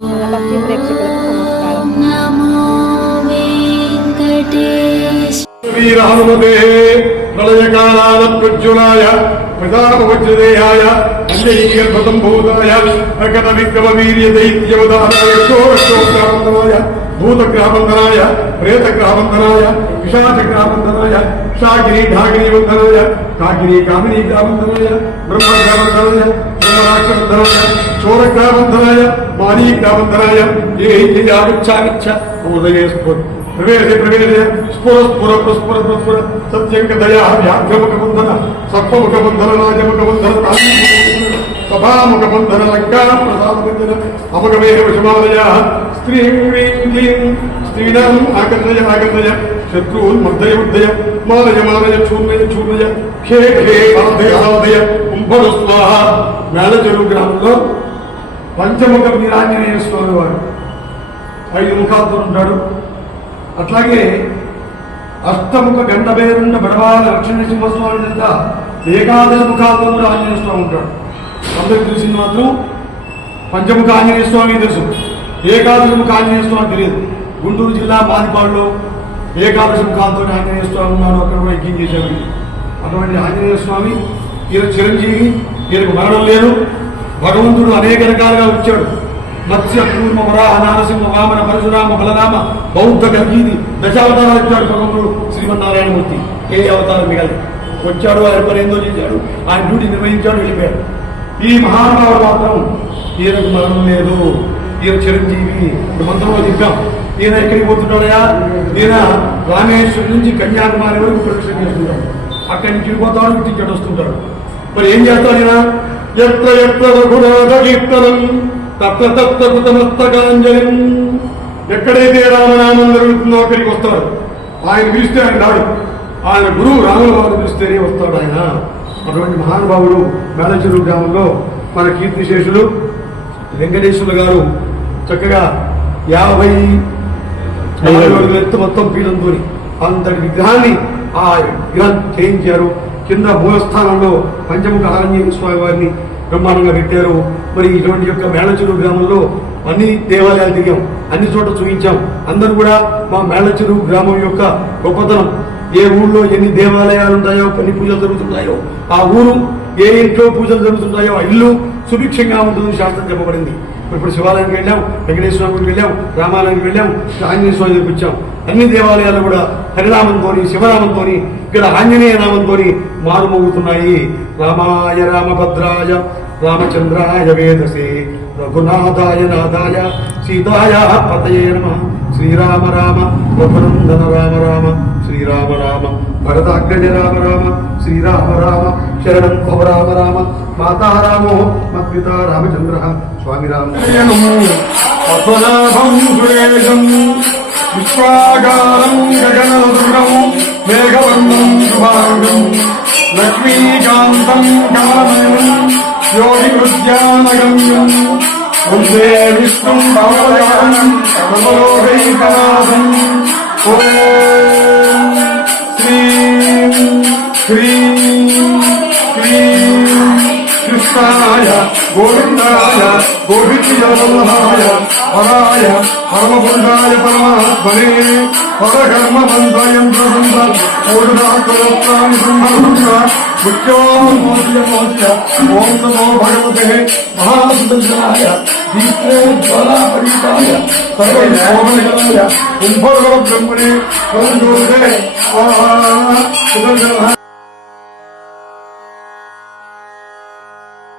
భక్తి ప్రేక్షకులకు నమస్కారం. హనుమతే ప్రళయకాలాల ప్రజ్వలాయ ప్రధానవజ్రదేయాయ అంజయీర్భతం భూతాయ ప్రకట విక్రమ వీర్య దైత్యవదానాయ షోడశోగ్రాబంధనాయ భూతగ్రహబంధనాయ प्रेतग्राबन्धनाय विशाखग्राबन्धनाय शागिरी ढागिरीबन्धनाय काकिरी कामिनीग्राबन्धनाय ब्रह्मग्राबन्धनाय ब्रह्मराक्षबन्धनाय चोरग्राबन्धनाय मानीग्राबन्धनाय ये हि आगच्छामिच्छ मोदये स्फुर्ति ప్రవేశ ప్రవేశ స్ఫుర స్ఫుర ప్రస్ఫుర ప్రస్ఫుర సత్యంక దయా వ్యాఘ్రముఖ బంధన సత్వముఖ బంధన రాజముఖ బంధన సభాముఖ బంధన లంకా ప్రసాద బంధన అమగమే విషమాలయ స్త్రీం హ్రీం క్లీం స్త్రీణాం ఆకర్ణయ ఆకర్ణయ శత్రువున్ మర్దయ మర్దయ మాలయ మాలయ చూర్ణయ చూర్ణయ ఖే ఖే ఆదయ ఆదయ కుంభడు స్వాహ మేళచెరువు గ్రామంలో పంచముఖ వీరాంజనేయ స్వామి వారు ఐదు ముఖాలతో ఉంటాడు. అట్లాగే అష్టముఖ గండబేరుండ బడవాల లక్ష్మీ సింహస్వామి చేత ఏకాదశ ముఖాలతో కూడా ఆంజనేయ స్వామి ఉంటాడు. అందరికి తెలిసింది మాత్రం పంచముఖ ఆంజనేయ స్వామి తెలుసు. ఏకాదశ ముఖ ఆంజనేయ స్వామి తెలియదు. గుంటూరు జిల్లా మాదిపాడులో ఏకాదశ ముఖాలతో ఆంజనేయ స్వామి ఉన్నాడు. అక్కడ కూడా యజ్ఞం చేశారు. అటువంటి ఆంజనేయ స్వామి ఈయన చిరంజీవి ఈయనకు మరణం లేదు. భగవంతుడు అనేక రకాలుగా వచ్చాడు. మత్స్య కూర్మ వరాహ నారసింహ వామన పరశురామ బలరామ బౌద్ధ గర్గీది దశావతారాలు ఇచ్చాడు భగవంతుడు శ్రీమన్నారాయణమూర్తి. ఏ అవతారం మిగలదు. వచ్చాడు ఆయన పని ఏందో చేశాడు ఆయన డ్యూటీ నిర్వహించాడు వెళ్ళిపోయాడు. ఈ మహానుభావుడు మాత్రం ఈయనకు మరణం లేదు. ఈయన చిరంజీవి ఇప్పుడు మంత్రంలో చెప్పాం. ఈయన ఎక్కడికి పోతున్నాడయా ఈయన రామేశ్వరం నుంచి కన్యాకుమారి వరకు ప్రదక్షిణ చేస్తుంటాడు. అక్కడి నుంచి పోతాడు ఇటు వస్తుంటాడు. మరి ఏం చేస్తాడు ఈయన? ఎత్ర ఎత్ర రఘునాథ కీర్తనం. తత్ర ఎక్కడైతే రామనామం జరుగుతుందో అక్కడికి వస్తాడు. ఆయన పిలిస్తే ఆయన రాడు. ఆయన గురువు రాములవారు పిలిస్తేనే వస్తాడు ఆయన. అటువంటి మహానుభావుడు మేళచెరువు గ్రామంలో మన కీర్తిశేషులు వెంకటేశ్వరులు గారు చక్కగా యాభై నాలుగు అడుగుల ఎత్తు మొత్తం పీఠంతో అంతటి విగ్రహాన్ని ఆ విగ్రహం చేయించారు. కింద మూలస్థానంలో పంచముఖ ఆంజనేయ స్వామి వారిని బ్రహ్మాండంగా పెట్టారు. మరి ఇటువంటి యొక్క మేళచెరువు గ్రామంలో అన్ని దేవాలయాలు దిగాం అన్ని చోట్ల చూపించాం అందరూ కూడా మా మేళచెరువు గ్రామం యొక్క గొప్పతనం. ఏ ఊళ్ళో ఎన్ని దేవాలయాలు ఉంటాయో ఎన్ని పూజలు జరుగుతుంటాయో ఆ ఊరు ఏ ఇంట్లో పూజలు జరుగుతుంటాయో ఆ ఇల్లు సుభిక్షంగా ఉంటుందని శాస్త్రం చెప్పబడింది. ఇప్పుడు శివాలయానికి వెళ్ళాం వెంకటేశ్వర స్వామికి వెళ్ళాం రామాలయానికి వెళ్ళాం ఆంజనేయ స్వామి తెప్పించాం. అన్ని దేవాలయాలు కూడా హరినామంతో శివనామంతో ఇక్కడ ఆంజనేయ నామంతో మారుమోగుతున్నాయి. రామాయ రామభద్రాయ రామచంద్రాయ వేదసే రఘునాథాయ నాథాయ సీతాయ పతయే నమ. శ్రీరామ రామ రఘునందన రామ రామ. శ్రీరామ రామ భరతాగ్రజ రామ రామ శ్రీరామ రామ శరణం భవ రామ రామ మాతారామో మద్విత రామచంద్ర స్వామి రామ పద్మనాభం సురేశం విశ్వాగారం గగనదుర్గం మేఘవర్ణం శుభాంగం లక్ష్మీకాంతం కమలమయం యోగి ఉద్యానగమ్యం వందే విష్ణుం భవయానం కమలోకైకనాథం ఓం హ్రీం క్లీం కృష్ణాయ గోవిందాయ గోవిందవల్లభాయ పరాయ పరమపురుషాయ పరమాత్మనే పరకర్మ మంత్రయంత్రబంధ కోడుదాకులస్వామి సంభూత ముఖ్యోమోద్య ఓం నమో భగవతే మహాసుదర్శనాయ బ్రహ్మణే ఓం జ్యోతే